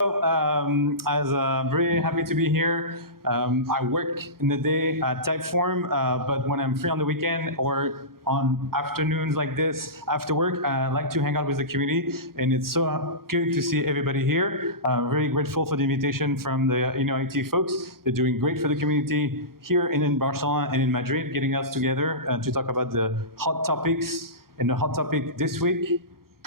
As very happy to be here. I work in the day at Typeform, but when I'm free on the weekend or on afternoons like this, after work, I like to hang out with the community, and it's so good to see everybody here. Very grateful for the invitation from the IT folks. They're doing great for the community here in Barcelona and in Madrid, getting us together to talk about the hot topics. And the hot topic this week,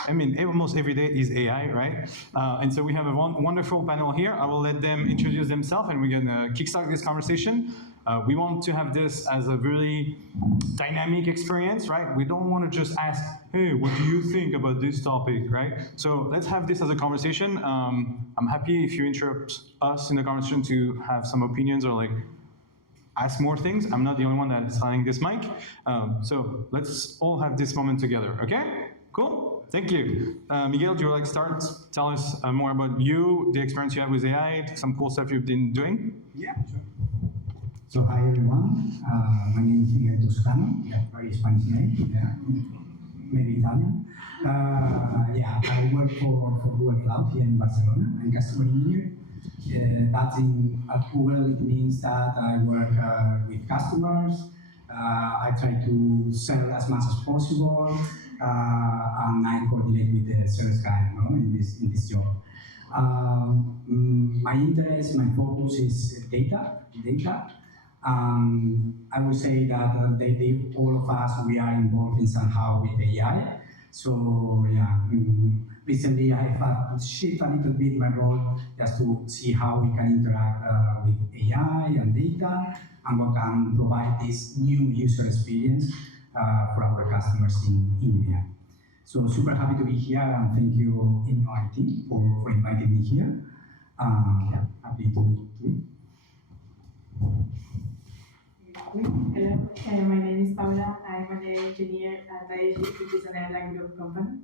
I mean, almost every day is AI, right? And so we have a wonderful panel here. I will let them introduce themselves, and we're going to kickstart this conversation. We want to have this as a really dynamic experience, right? We don't want to just ask, hey, what do you think about this topic, right? So let's have this as a conversation. I'm happy if you interrupt us in the conversation to have some opinions or like ask more things. I'm not the only one that's having this mic. So let's all have this moment together, okay? Cool, thank you. Miguel, do you like start? Tell us more about you, the experience you have with AI, some cool stuff you've been doing. Yeah, sure. So hi everyone, my name is Miguel Toscano, very Spanish name, maybe Italian. I work for Google Cloud here in Barcelona. I'm customer engineer. That at Google, it means that I work with customers. I try to sell as much as possible, and I coordinate with the service guy, in this job. My interest, my focus is data. I would say that all of us, we are involved in somehow with AI. So recently I have shifted a little bit my role just to see how we can interact with AI and data, and we can provide this new user experience for our customers in EMEA. So super happy to be here, and thank you IT for inviting me here. Happy to be. Hello, my name is Paula. I'm an engineer at IAG, which is an airline group company.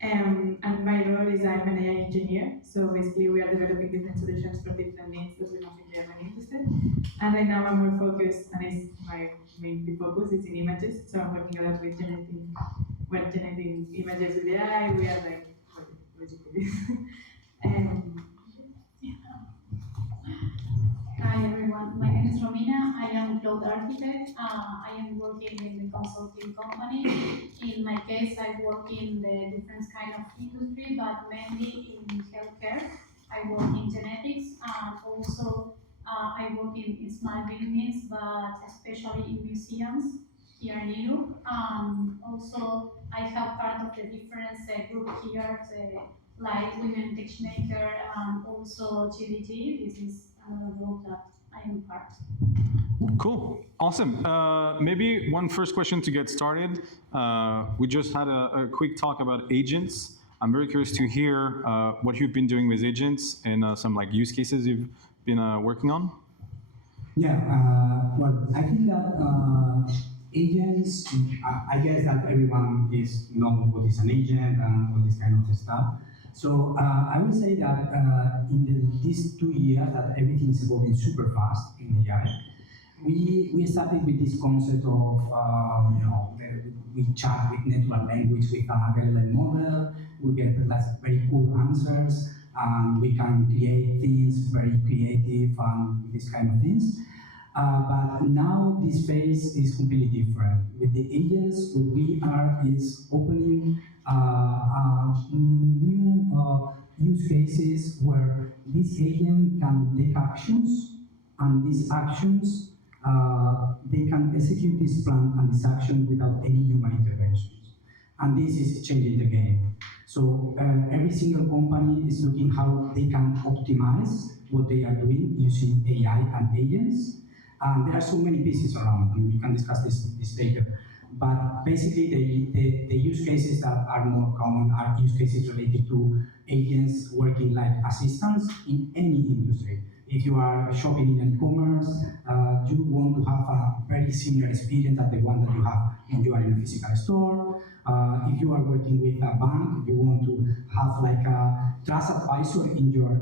And my role is I'm an AI engineer. So basically, we are developing different solutions for different needs that we have in the airline industry. And right now, I'm more focused, and it's my main focus is in images. So I'm working a lot with generating images with AI. We are like, basically. Hi everyone, my name is Romina. I am cloud architect. I am working in the consulting company. In my case, I work in the different kind of industry, but mainly in healthcare. I work in genetics, and also I work in small buildings, but especially in museums here in Europe. Also, I have part of the different group here, like Women Techmaker, and also GDG. This is another group that I am part. Cool, awesome. Maybe one first question to get started. We just had a quick talk about agents. I'm very curious to hear what you've been doing with agents and some like use cases you've been working on. Well, I think that agents, I guess that everyone is known what is an agent and all this kind of stuff. So I would say that in these 2 years that everything is evolving super fast in AI, we started with this concept of, we chat with natural language with a LLM model, we get very cool answers, and we can create things very creative and this kind of things. But now this phase is completely different. With the agents, what we are is opening new use cases where this agent can take actions, and these actions, they can execute this plan and this action without any human interventions. And this is changing the game. So every single company is looking how they can optimize what they are doing using AI and agents. And there are so many pieces around, and we can discuss this later. But basically, the use cases that are more common are use cases related to agents working like assistants in any industry. If you are shopping in e-commerce, you want to have a very similar experience than the one that you have when you are in a physical store. If you are working with a bank, you want to have like a trust advisor in your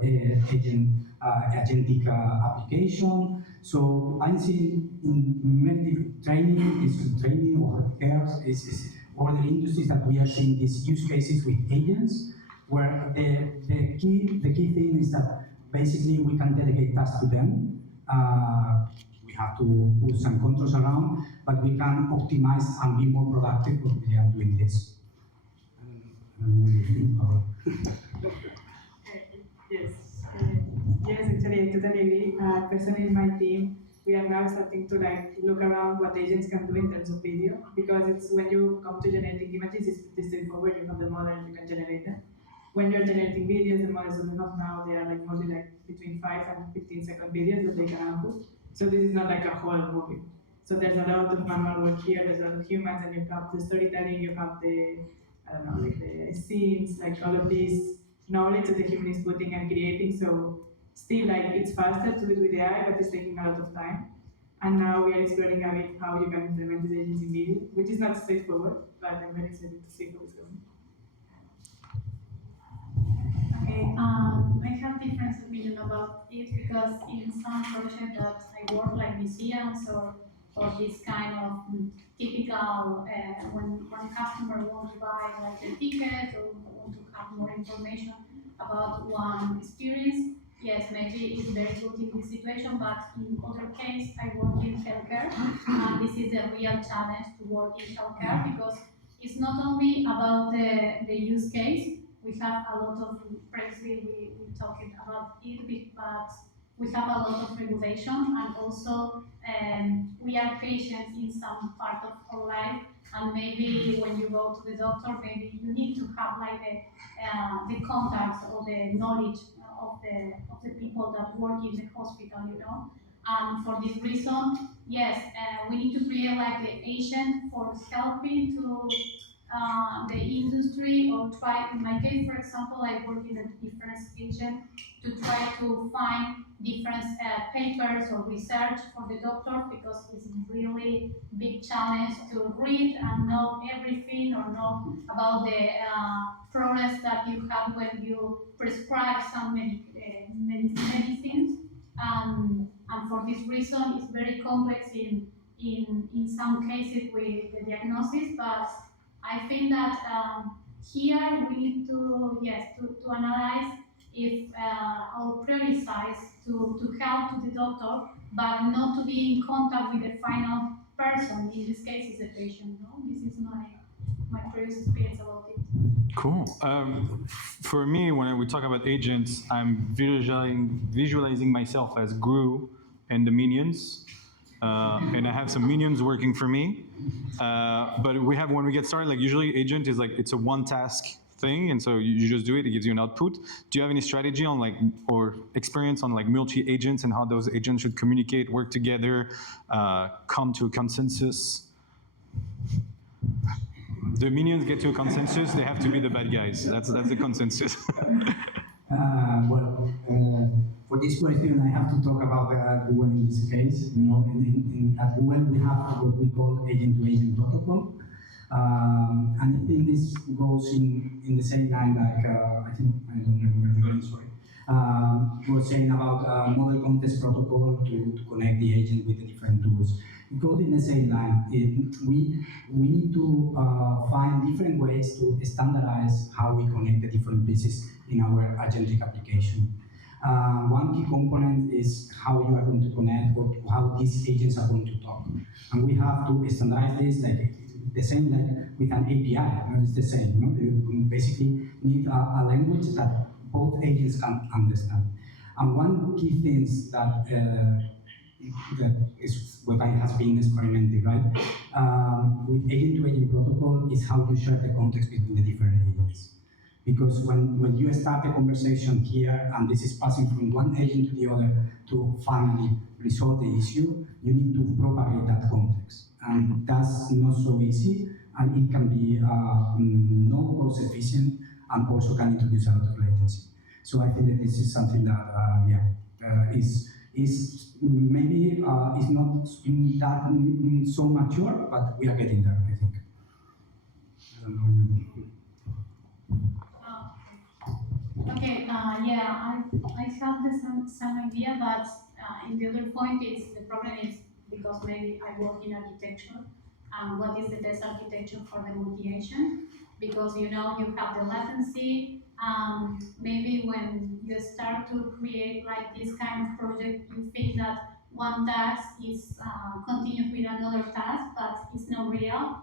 agentic application. So I'm seeing in medical training or healthcare is other industries that we are seeing these use cases with agents where the key thing is that basically we can delegate tasks to them. We have to put some controls around, but we can optimize and be more productive when we are doing this. I don't know what you think, Paula. Yes. Yes, actually, I totally agree. Personally, in my team, we are now starting to look around what agents can do in terms of video, because it's when you come to generating images, it's pretty straightforward. You have the model, you can generate them. When you're generating videos, the models that we have now, they are mostly between 5 and 15-second videos that they can output. So this is not like a whole movie. So there's a lot of manual work here. There's a lot of humans, and you have the storytelling, you have the, I don't know, the scenes, all of this knowledge that the human is putting and creating. So still, it's faster to do it with AI, but it's taking a lot of time. And now we are exploring a bit how you can implement these agents in video, which is not straightforward, but I'm very excited to see how it's going. Okay, I have different opinion about it because in some projects that I work, like museums or this kind of typical when customer wants to buy a ticket or want to have more information about one experience. Yes, maybe it's very good in this situation, but in other case, I work in healthcare, and this is the real challenge to work in healthcare because it's not only about the use case. We have a lot of, previously we talked about it, but we have a lot of regulation, and also we are patients in some part of our life, and maybe when you go to the doctor, maybe you need to have the contacts or the knowledge of the people that work in the hospital, And for this reason, yes, we need to create the agent for helping to the industry, or try, in my case, for example, I work in a different agent to try to find different papers or research for the doctor, because it's really big challenge to read and know everything or know about the progress that you have when you prescribe some medicines. And for this reason, it's very complex in some cases with the diagnosis, but I think that here we need to analyze if or prioritize to help to the doctor, but not to be in contact with the final person. In this case, is the patient. This is my previous experience about it. Cool. For me, when we talk about agents, I'm visualizing myself as Gru and the minions. And I have some minions working for me. But we have, when we get started, usually agent is it's a one task thing, and so you just do it, it gives you an output. Do you have any strategy on or experience on multi-agents and how those agents should communicate, work together, come to a consensus? The minions get to a consensus, they have to be the bad guys. That's the consensus. For this question, I have to talk about Google in this case. At Google, we have what we call agent-to-agent protocol. And I think this goes in the same line I don't remember the name, sorry. Was saying about model context protocol to connect the agent with the different tools. It goes in the same line. We need to find different ways to standardize how we connect the different pieces in our agentic application. One key component is how you are going to connect, or how these agents are going to talk. And we have to standardize this the same with an API. It's the same. You basically need a language that both agents can understand. And one key thing that is what has been experimented, right? With agent-to-agent protocol is how you share the context between the different agents. Because when you start a conversation here, and this is passing from one agent to the other to finally resolve the issue, you need to propagate that context. And that's not so easy, and it can be no cost efficient, and also can introduce a lot of latency. So I think that this is something that is maybe is not that so mature, but we are getting there, I think. I don't know. Okay, I have the same idea, but in the other point is the problem is because maybe I work in architecture, and what is the best architecture for the multi-agent? Because you have the latency, Maybe when you start to create like this kind of project, you think that one task is continuous with another task, but it's not real.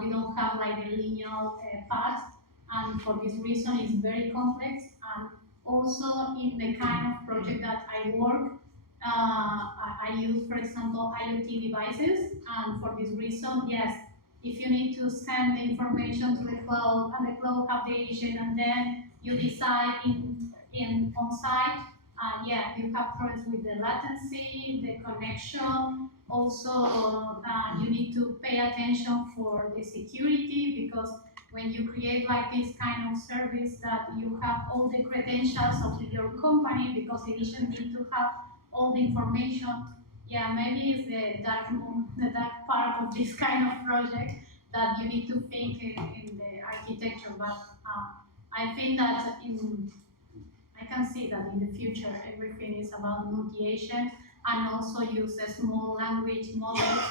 We don't have like a linear path, and for this reason, it's very complex. And also in the kind of project that I work, I use, for example, IoT devices, and for this reason, yes, if you need to send the information to the cloud, and the cloud have the agent, and then you decide in on site, yeah, you have problems with the latency, the connection. Also, you need to pay attention for the security, because when you create like this kind of service that you have all the credentials of your company, because the agent need to have all the information. Yeah, maybe it's the dark part of this kind of project that you need to think in the architecture. But I think that I can see that in the future everything is about multi-agent, and also use a small language models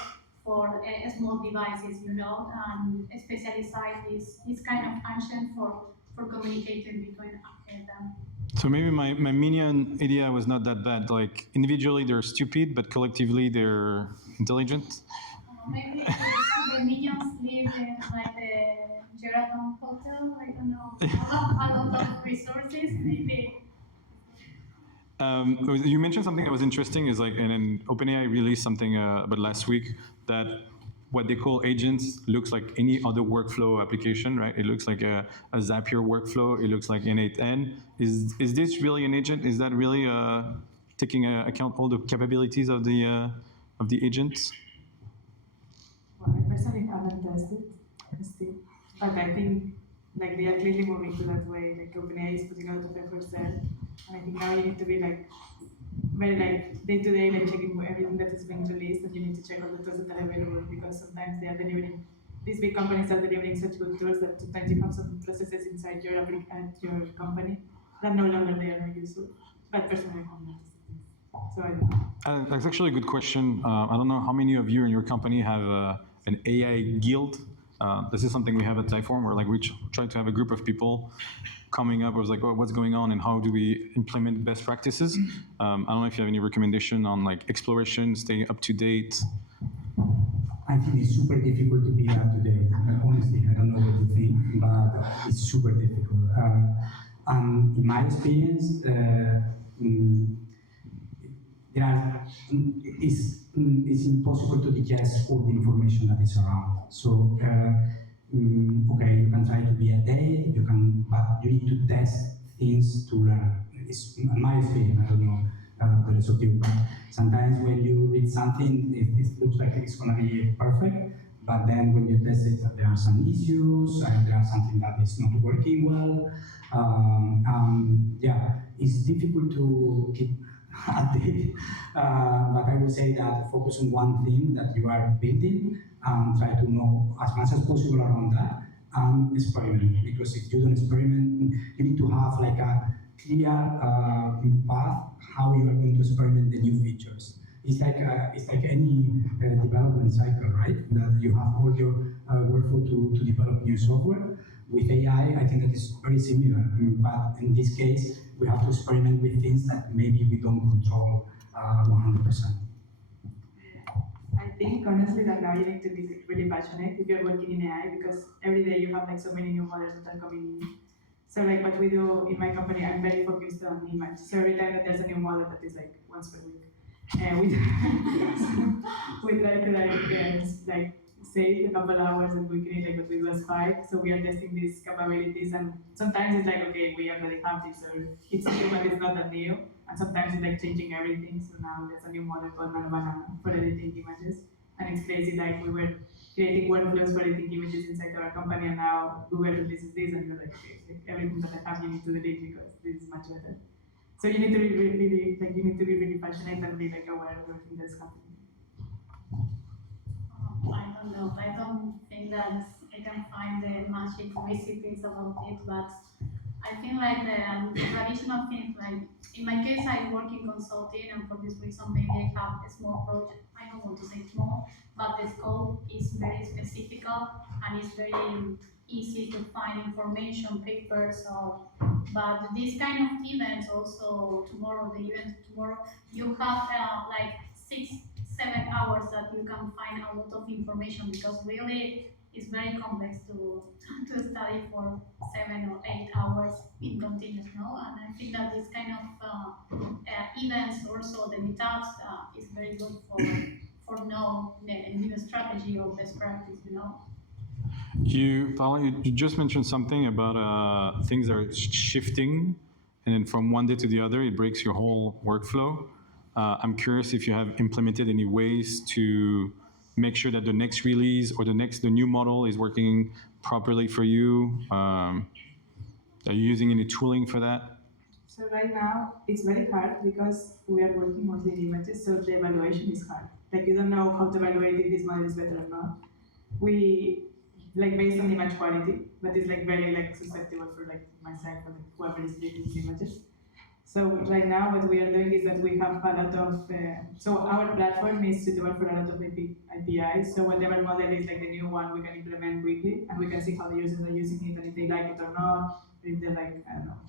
for small devices, and specialize this kind of function for communicating between them. So maybe my minion idea was not that bad. Like individually they're stupid, but collectively they're intelligent. Maybe the minions live in like the Sheraton Hotel. I don't know. A lot of resources, maybe. You mentioned something that was interesting. Is like, and OpenAI released something about last week that what they call agents looks like any other workflow application, right? It looks like a Zapier workflow. It looks like N8N. Is this really an agent? Is that really taking account all the capabilities of the agents? Well, I personally haven't tested still, but I think like they are clearly moving to that way. Like OpenAI is putting a lot of effort there, and I think now you need to be like very like day to day, like checking everything that is being released, and you need to check all the tools that are available, because sometimes they are delivering. These big companies are delivering such good tools that sometimes you have some processes inside your your company that no longer they are useful. But personally, I'm not. So I don't know. That's actually a good question. I don't know how many of you in your company have an AI guild. This is something we have at Typeform, where like we try to have a group of people coming up with like, oh, what's going on and how do we implement best practices. I don't know if you have any recommendation on like exploration, staying up to date. I think it's super difficult to be up to date. Honestly, I don't know what you think, but it's super difficult. In my experience, it's impossible to digest all the information that is around. So, okay, you can try to be a date, but you need to test things to learn. It's in my experience, I don't know the rest of you, but sometimes when you read something, it looks like it's going to be perfect, but then when you test it, there are some issues, there are something that is not working well. Yeah, it's difficult to keep updated, but I would say that focus on one thing that you are building and try to know as much as possible around that and experiment, because if you don't experiment, you need to have like a clear path how you are going to experiment the new features. It's like any development cycle, right? That you have all your workflow to develop new software. With AI, I think that is very similar, but in this case, we have to experiment with things that maybe we don't control 100%. I think honestly that now you need to be really passionate if you're working in AI, because every day you have like so many new models that are coming in. So like what we do in my company, I'm very focused on image. So every time that there's a new model that is like once per week, and we try to like save a couple hours and we create like what we do as 5. So we are testing these capabilities, and sometimes it's like, okay, we already have this, or it's new but it's not that new. And sometimes it's like changing everything. So now there's a new model called Banana for editing images. And it's crazy, like we were creating workflows for editing images inside our company, and now Google releases this, and you're like, okay, everything that I have you need to delete because this is much better. So you need to be really passionate and be like aware of everything that's happening. I don't know. I don't think that I can find the magic recipes about it, but I think like the traditional things, like in my case, I work in consulting, and for this reason, maybe I have a small project. I don't want to say small, but the scope is very specific and it's very easy to find information, papers, but these kind of events also tomorrow, the event tomorrow, you have like 6-7 hours that you can find a lot of information because really it's very complex to study for 7 or 8 hours in continuous, no? And I think that this kind of events, also the meetups, is very good for know the new strategy or best practice, you know. Paula, you just mentioned something about things are shifting, and then from one day to the other, it breaks your whole workflow. I'm curious if you have implemented any ways to make sure that the next release or the new model is working properly for you. Are you using any tooling for that? So right now, it's very hard because we are working mostly in images, so the evaluation is hard. Like you don't know how to evaluate if this model is better or not. We, like based on image quality, but it's like very like susceptible for like myself or like whoever is creating these images. So right now what we are doing is that we have a lot of, so our platform is suitable for a lot of APIs, so whatever model is like the new one we can implement quickly and we can see how the users are using it and if they like it or not, if they're like, I don't know,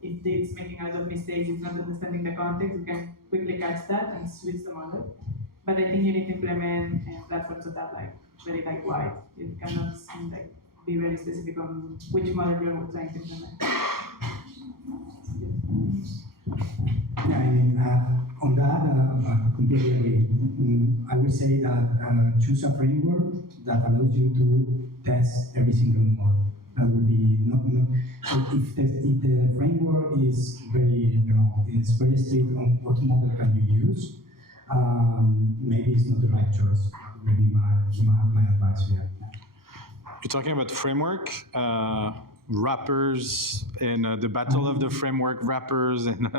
if it's making a lot of mistakes, it's not understanding the context, we can quickly catch that and switch the model. But I think you need to implement platforms that are like very like wide. You cannot like be very specific on which model you're trying to implement. Yeah, I mean, on that, I completely agree. I would say that choose a framework that allows you to test every single model. That would be not so if the framework is very, it's very strict on what model can you use, maybe it's not the right choice. Maybe my advice here. You're talking about framework, wrappers, and the battle of the framework wrappers. And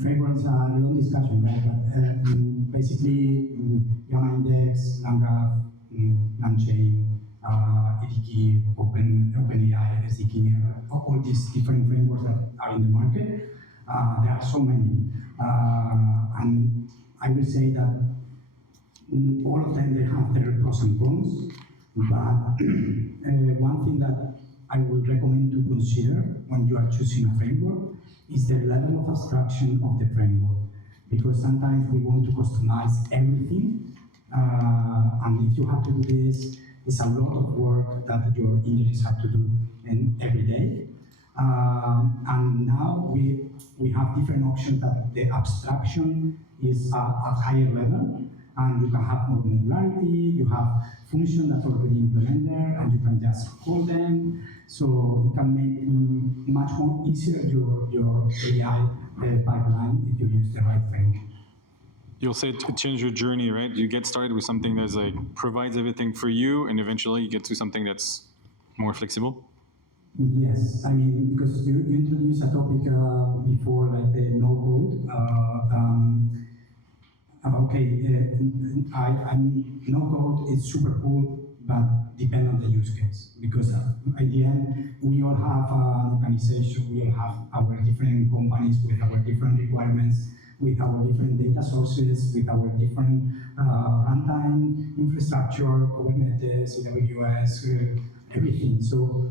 frameworks are a long discussion, right? But basically, Gamma Index, LangGraph, LangChain, EDK, OpenAI, SDK, all these different frameworks that are in the market. There are so many, and I will say that all of them, they have their pros and cons, but one thing that I would recommend to consider when you are choosing a framework is the level of abstraction of the framework, because sometimes we want to customize everything, and if you have to do this, it's a lot of work that your engineers have to do every day. And now we have different options that the abstraction is at higher level, and you can have more modularity, you have functions that are already implemented there, and you can just call them. So it can make much more easier your AI pipeline if you use the right framework. you'll say to change your journey, right? You get started with something that's like provides everything for you, and eventually you get to something that's more flexible. Yes, I mean, because you introduced a topic before, like the no-code. No-code is super cool, but depend on the use case. Because at the end, we all have an organization, we all have our different companies with our different requirements, with our different data sources, with our different runtime infrastructure, Kubernetes, AWS, everything. So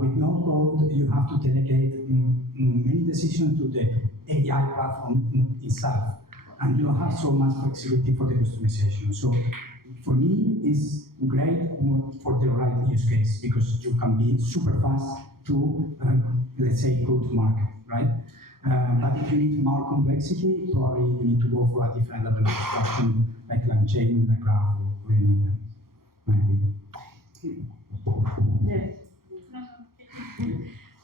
with no-code, you have to delegate many decisions to the AI platform itself, and you don't have so much flexibility for the customization. So for me, it's great for the right use case, because you can be super fast to, let's say, go to market, right? But if you need more complexity, probably you need to go for a different level of abstraction, like LangChain, like Graph, or Grenié, maybe. Yeah.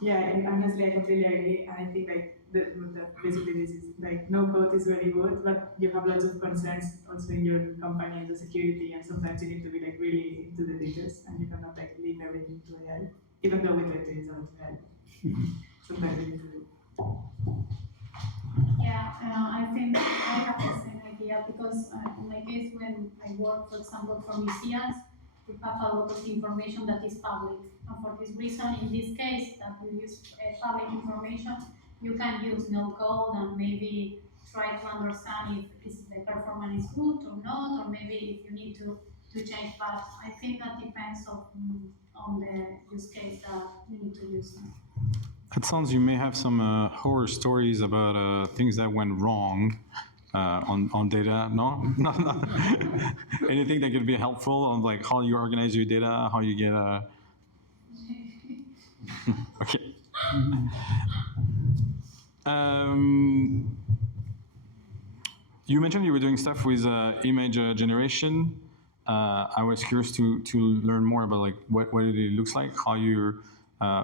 Yeah, and honestly, I completely agree. And I think like basically this is like no code is very good, but you have lots of concerns also in your company and the security, and sometimes you need to be like really into the details, and you cannot like leave everything to AI, even though we try to use AI. Sometimes you need to do. Yeah, I think I have the same idea because in my case, when I work, for example, for museums, we have a lot of information that is public. And for this reason, in this case, that you use public information, you can use no code and maybe try to understand if the performance is good or not, or maybe if you need to change. But I think that depends on the use case that you need to use them. It sounds you may have some horror stories about things that went wrong on data. No, no. Anything that could be helpful on like how you organize your data, how you get Okay. You mentioned you were doing stuff with image generation. I was curious to learn more about like what it looks like, how you're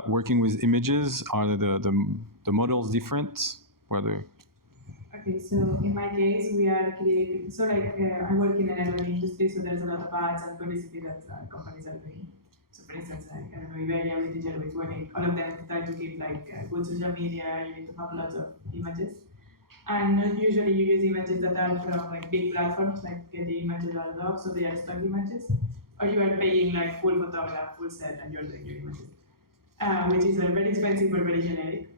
working with images. Are the models different? Whether Okay, so in my case, we are creating, so like I work in an airline industry, so there's a lot of ads and publicity that companies are doing. So for instance, like, I don't know, Iberia with digital with wedding, all of them try to keep like good social media, you need to have lots of images. And usually you use images that are from like big platforms, like Getty Images or Adobe, so they are stock images. Or you are paying like full photograph, full set, and you're doing your images, which is very expensive but very generic.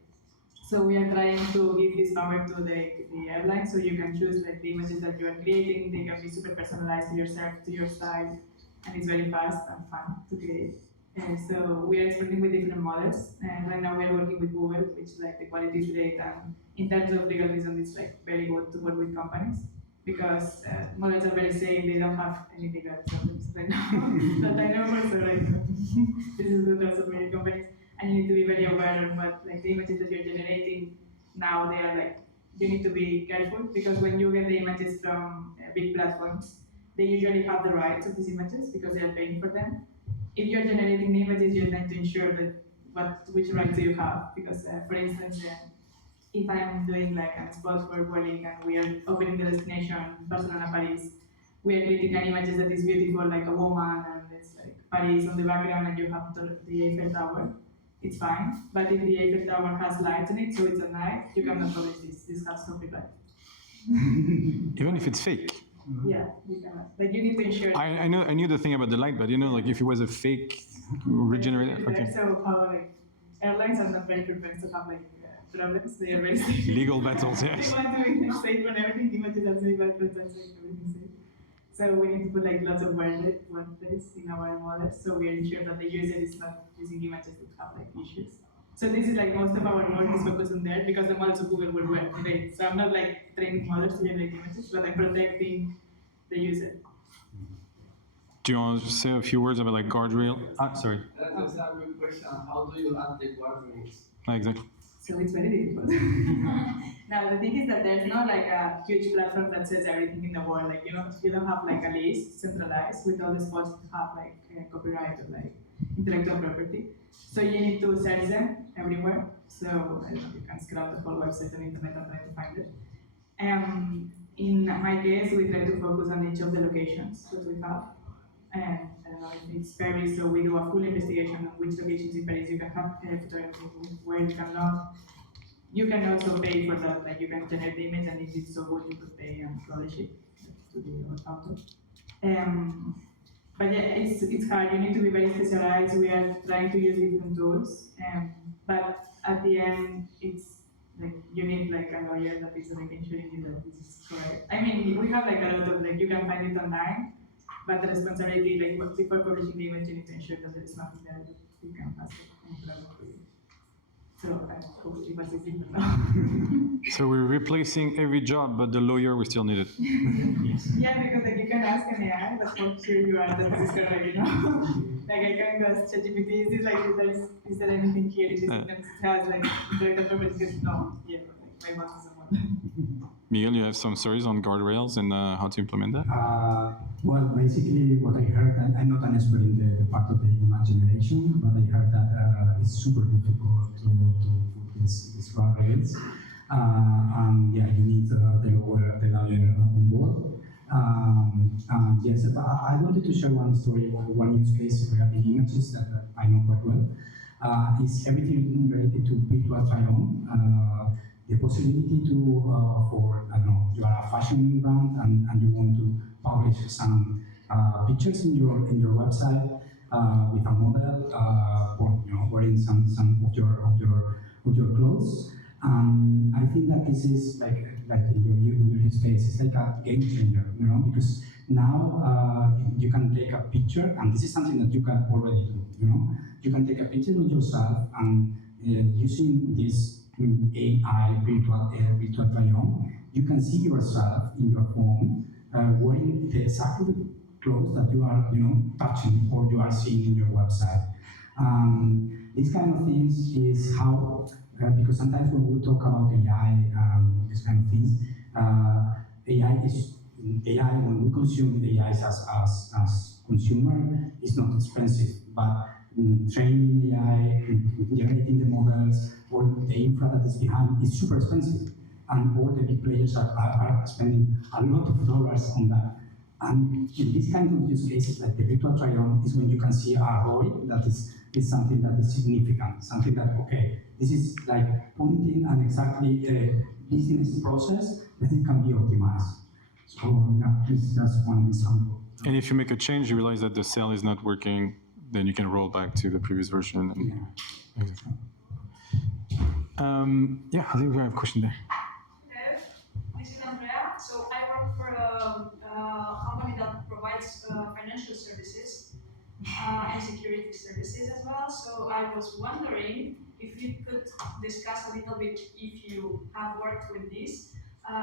So we are trying to give this power to the airline, so you can choose like the images that you are creating. They can be super personalized to yourself, to your style, and it's very fast and fun to create. So we are experimenting with different models, and right now we are working with Google, which like the quality is great, and in terms of legal reasons, it's like very good to work with companies because models are very safe. They don't have any legal problems right now that I know for. So like this is the terms of many companies. And you need to be very aware of what, like the images that you're generating now, they are like, you need to be careful because when you get the images from big platforms, they usually have the rights of these images because they are paying for them. If you're generating the images, you need to ensure that which rights do you have because, for instance, if I'm doing like a spot for wedding and we are opening the destination, Barcelona, Paris, we are creating an images that is beautiful, like a woman, and it's like Paris on the background and you have the Eiffel Tower. It's fine, but if the Eiffel Tower has lights on it, so it's at night, you cannot publish this. This has copyright. even if it's fake. Yeah, you cannot. Like you need to ensure. I knew the thing about the light, but you know, like if it was a fake regenerated. Okay. So how like airlines are not very prepared to have like problems. They are very safe. Legal battles, yes. They want to make them safe and everything. Images are safe, but that's safe, everything safe. So we need to put like lots of wordings in our models, so we ensure that the user is not using images that have like issues. So this is like most of our work is focused on there because the models of Google will work today. So I'm not like training models to generate images, but I'm protecting the user. Do you want to say a few words about like guardrail? Sorry. That's a good question. How do you add the guardrails? Exactly. So it's very difficult. Now the thing is that there's not like a huge platform that says everything in the world. Like you don't have like a list centralized with all the spots that have like copyright or like intellectual property. So you need to search them everywhere. So I don't know, you can scrap the whole website on internet and try to find it. In my case, we try to focus on each of the locations that we have. And I don't know if it's Paris, so we do a full investigation on which locations in Paris you can have photography, where you cannot. You can also pay for that, like you can generate the image, and if it's so good, you could pay and publish it to the author. But yeah, it's hard. You need to be very specialized. We are trying to use different tools, but at the end, it's like you need like a lawyer that is like ensuring you that this is correct. I mean, we have like a lot of like you can find it online. But the responsibility, like before publishing the image, you need to ensure that there is nothing there that you can pass it and forever for you. So I hope it was easy now. So we're replacing every job, but the lawyer we still need it. Yeah, because like you can ask an AI, but how sure you are that this is correct, Like I can go ask ChatGPT, is there anything here in this sentence that has like intellectual property? No, yeah, like my boss is someone. Miguel, you have some stories on guardrails and how to implement that? Well, basically what I heard, I'm not an expert in the part of the image generation, but I heard that it's super difficult to put these guardrails. And yeah, you need the lawyer on board. Yes, but I wanted to share one story or one use case regarding images that I know quite well. It's everything related to virtual try-on. The possibility to, for, I don't know, you are a fashion brand and you want to publish some pictures in your website with a model, or wearing some of your clothes. I think that this is like in your use case, it's like a game changer, because now you can take a picture, and this is something that you can already do. You can take a picture of yourself, and using this AI virtual try-on, you can see yourself in your phone wearing the exact clothes that you are, touching or you are seeing in your website. These kind of things is how, because sometimes when we talk about AI, these kind of things, AI, when we consume AI as consumer, is not expensive, but training AI, generating the models, or the infra that is behind is super expensive. And all the big players are spending a lot of dollars on that. And in this kind of use cases, like the virtual try-on, is when you can see a ROI that is something that is significant, something that, okay, this is like pointing at exactly a business process that it can be optimized. So yeah, this is just one example. And if you make a change, you realize that the cell is not working, then you can roll back to the previous version. And, yeah, I think we have a question there. Hello, this is Andrea. So I work for a company that provides financial services and security services as well. So I was wondering if you could discuss a little bit, if you have worked with these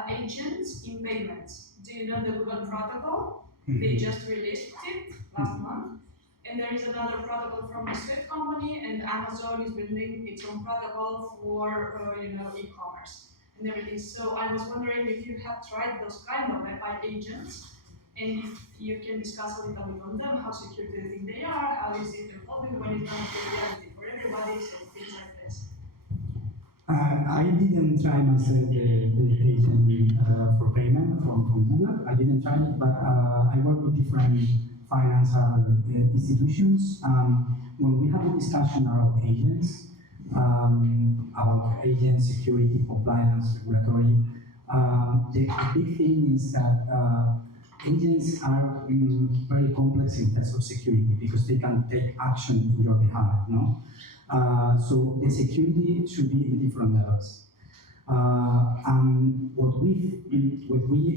agents in payments. Do you know the Google protocol? They just released it last month. And there is another protocol from a Swift company, and Amazon is building its own protocol for e-commerce and everything. So I was wondering if you have tried those kind of AI agents, and if you can discuss a little bit on them, how secure do you think they are, how is it evolving, when it's going to be reality for everybody, so things like this. I didn't try myself the agent for payment from Google. I didn't try it, but I work with different financial institutions. When we have a discussion around agents, security, compliance, regulatory, the big thing is that agents are very complex in terms of security because they can take action in your behalf. So the security should be in different levels. And what we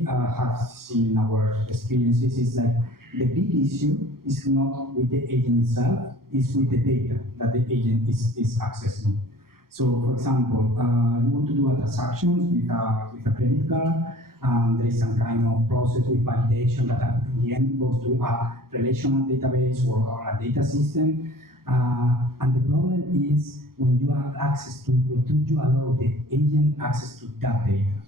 have seen in our experiences is that the big issue is not with the agent itself, it's with the data that the agent is accessing. So, for example, you want to do a transaction with a credit card, there is some kind of process with validation that in the end goes to a relational database or a data system. And the problem is when you have when you allow the agent access to that data.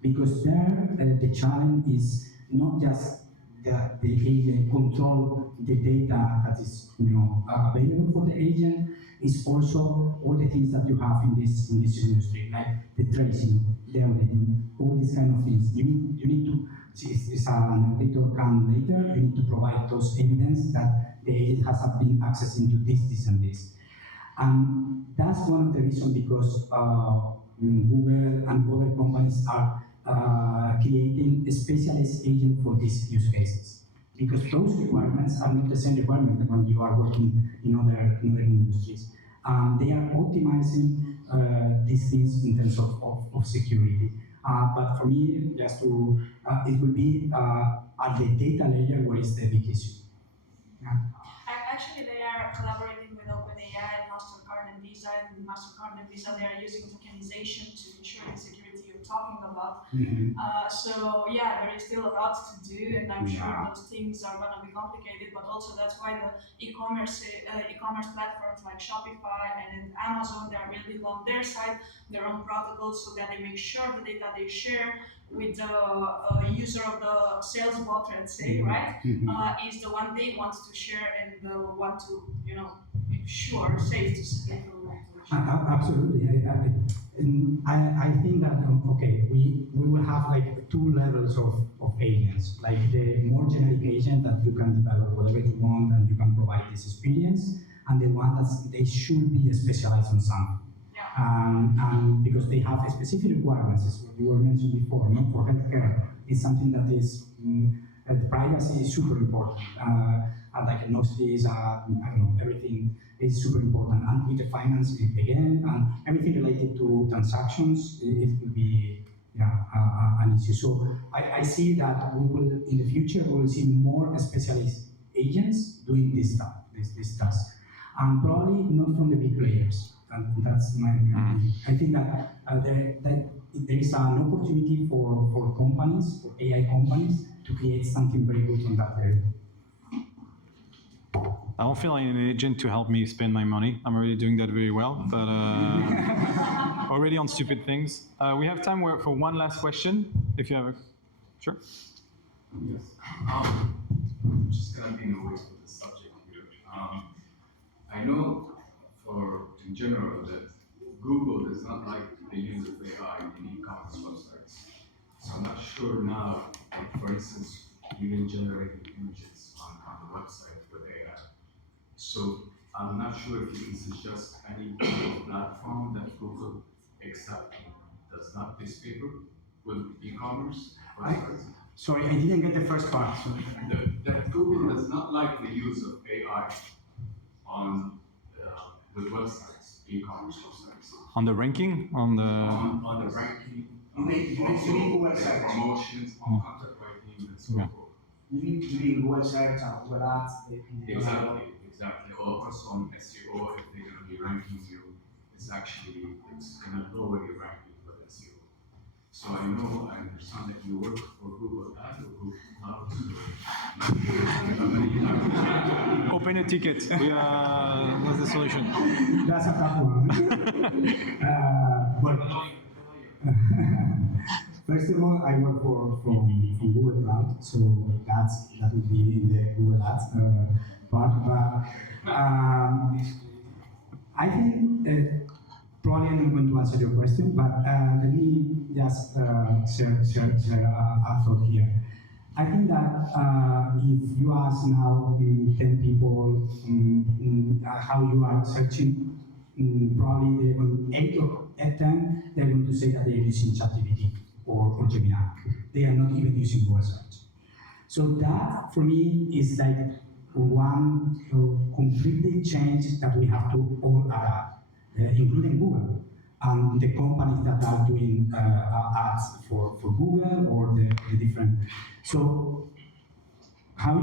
Because there, the challenge is not just that the agent control the data that is available for the agent, it's also all the things that you have in this industry, like the tracing, the auditing, all these kind of things. You need to, if an auditor come later, you need to provide those evidence that the agent has been accessing to this and this. And that's one of the reasons because Google and other companies are creating a specialist agent for these use cases. Because those requirements are not the same requirement when you are working in other industries. They are optimizing these things in terms of security. But for me, just to, it will be at the data layer where is the big issue. Yeah. Actually, they are collaborating with OpenAI and MasterCard and Visa. And MasterCard and Visa, they are using tokenization to ensure the security you're talking about. So yeah, there is still a lot to do, and I'm sure those things are going to be complicated. But also that's why the e-commerce platforms like Shopify and Amazon, they are building on their side their own protocols so that they make sure the data they share with the user of the sales bot, let's say, right, is the one they want to share and want to, ensure safe to say. Absolutely. I think that, okay, we will have like two levels of agents, like the more generic agent that you can develop whatever you want and you can provide this experience, and the one that they should be specialized on something. And because they have specific requirements, as you were mentioned before, for healthcare, it's something that is, privacy is super important. Like notice, everything is super important. And with the finance, again, and everything related to transactions, it will be, an issue. So I see that we will, in the future, we will see more specialist agents doing this stuff, this task. And probably not from the big players. And that's my opinion. I think that there is an opportunity for companies, for AI companies, to create something very good on that area. I don't feel like an agent to help me spend my money. I'm already doing that very well, but already on stupid things. We have time for one last question, if you have a, sure. Yes. I'm just gonna be in a way with the subject here. I know in general that Google does not like the use of AI in e-commerce websites. So I'm not sure now, like for instance, you can generate images on the website with AI. So I'm not sure if this is just any platform that Google accepts does not disfavor with e-commerce websites. Sorry, I didn't get the first part. Sorry. That Google does not like the use of AI on with websites, e-commerce websites. On the ranking, on the ranking, you mean also websites. Promotions, on content writing, and so Yeah. forth. You mean Google search and Google Ads? Exactly. Or also on SEO, if they're going to be ranking you, it's going to lower your ranking for SEO. So I understand that you work for Google Ads or Google Cloud. open a ticket. What's the solution? That's a tough one. But first of all, I work from Google Cloud, so that would be in the Google Ads part. But I think probably I'm not going to answer your question, but let me just share a thought here. I think that if you ask now 10 people how you are searching, probably they're going, 8 or 10, they're going to say that they're using ChatGPT or Gemini. They are not even using Google Search. So that, for me, is like one completely change that we have to all adapt, including Google. The companies that are doing ads for Google or the different. So how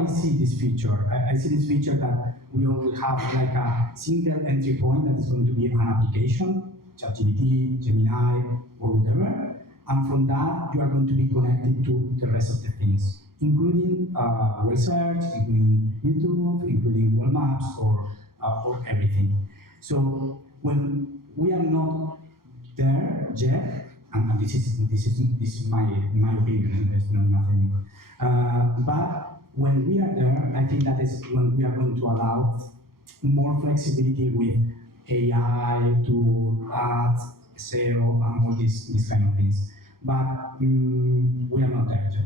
I see this feature? I see this feature that we will have like a single entry point that is going to be an application, ChatGPT, Gemini, or whatever. And from that, you are going to be connected to the rest of the things, including Google Search, including YouTube, including Google Maps, or everything. So when we are not there yet, and this is my opinion. There's nothing. But when we are there, I think that is when we are going to allow more flexibility with AI to add SEO and all these kind of things. But we are not there yet.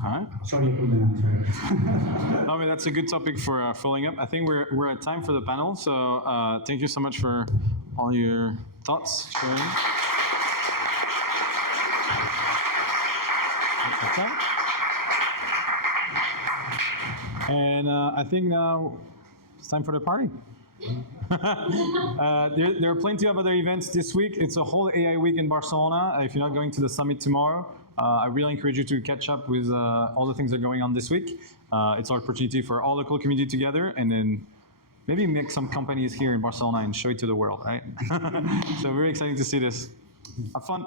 All right. Sorry, I couldn't answer. No, that's a good topic for following up. I think we're at time for the panel. So thank you so much for all your thoughts, sharing. And I think now it's time for the party. There are plenty of other events this week. It's a whole AI week in Barcelona. If you're not going to the summit tomorrow, I really encourage you to catch up with all the things that are going on this week. It's an opportunity for all local community together, and then maybe make some companies here in Barcelona and show it to the world, right? So very exciting to see this. Have fun.